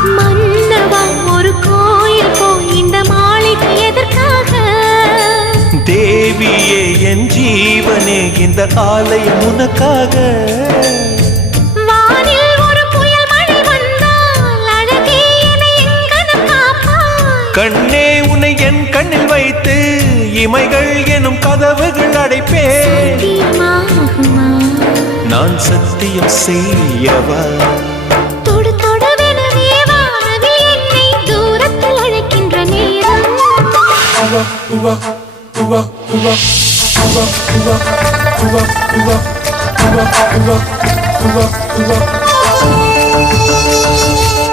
மன்னவா ஒரு கோயில் போய் இந்த மாளிகை எதற்காக? தேவியே என் ஜீவனே இந்த ஆலயம் உனக்காக. வானில் ஒரு புயல் மழை வந்தால் அழகே என்னை எங்கனம் காப்பாய். கண்ணே உன்னை என் கண்ணில் வைத்து இமைகள் எனும் கதவுகள் அடைப்பேன். சத்தியமாகுமா? நான் சத்தியம் செய்யவா? தொடு தொடுவெனவே வானவில் என்னை தூரத்தில் அழைக்கின்ற நேரம்.